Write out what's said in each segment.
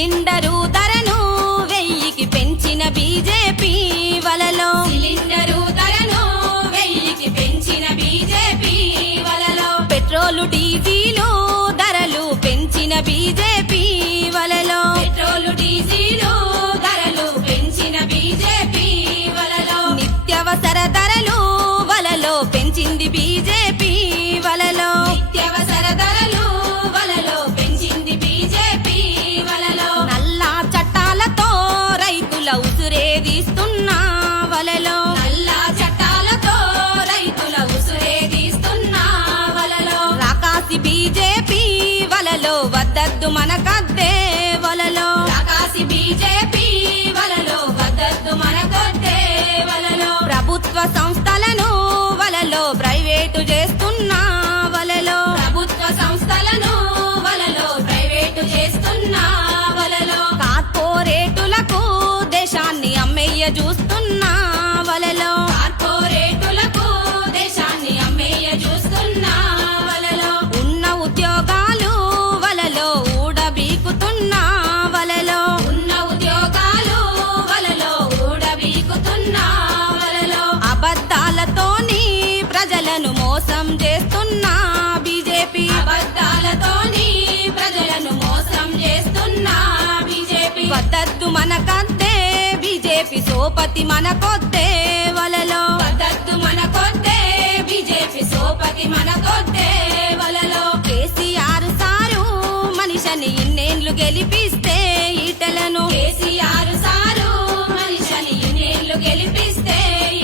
cylinder ధరను 1000కి పెంచిన BJP వలలో సిలిండరు ధరను 1000కి పెంచిన బీజేపీ వలలో పెట్రోలు డీజిలు ధరలు పెంచిన బీజేపీ వలలో పెట్రోలు డీజిలు ధరలు పెంచిన బీజేపీ వలలో నిత్యావసర ధరలు వలలో పెంచింది బీజేపీ వలలో నిత్యావసర ధరలు వలలో పెంచింది బీజేపీ వలలో నల్లా చట్టాలతో రైతుల ఉసురేదీస్తున్నా వలలో నల్లా చట్టాలతో రైతుల ఉసురేదీస్తున్నా వలలో రాకాసి బీజేపీ వలలో వద్దద్దు మనకద్దే వలలో రాకాసి బీజేపీ వలలో వద్దద్దు మనకద్దే వలలో ప్రభుత్వ సంస్థలను వలలో ప్రైవేటు చేస్తున్నా వలలో ప్రభుత్వ సంస్థలను వలలో ప్రైవేటు చేస్తున్నా వలలో కార్పొరేటులకు దేశాన్ని అమ్మేయ చూస్తున్నా వలలో కార్పొరేటులకు దేశాన్ని అమ్మేయ చూస్తున్నా వలలో ఉన్న ఉద్యోగాలు వలలో ఊడబీకుతున్నా వలలో ఉన్న ఉద్యోగాలు వలలో ఊడబీకుతున్నా వలలో అబద్ధాలతోని ప్రజలను మోసం చేస్తున్నా బీజేపీ అబద్ధాలతోని ప్రజలను మోసం చేస్తున్నా బీజేపీ వద్దద్దు మనకద్దే బీజేపీ సోపతి మనకొద్దే వలలో వద్దద్దు మనకొద్దే బీజేపీ సోపతి మనకొద్దే వలలో కేసీఆర్ సారు మనిషిని ఇన్నేళ్లు గెలిపిస్తే ఈటలను కేసీఆర్ సారు మనిషిని ఇన్నేళ్లు గెలిపిస్తే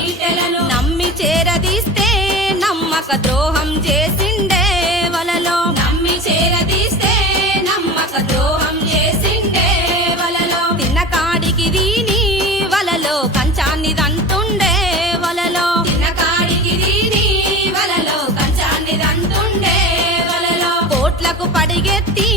ఈటలను నమ్మి చేరదీస్తే నమ్మక ద్రోహం చేసిండే వలలో నమ్మి చేరదీస్తే నమ్మక ద్రోహం చేసిండే వలలో తిన్నకాడికి దీని వలలో కంచాన్ని దంటుండే వలలో తిన్నకాడికి దీని వలలో కంచాన్ని దంటుండే వలలో కోట్లకు పడిగెత్తి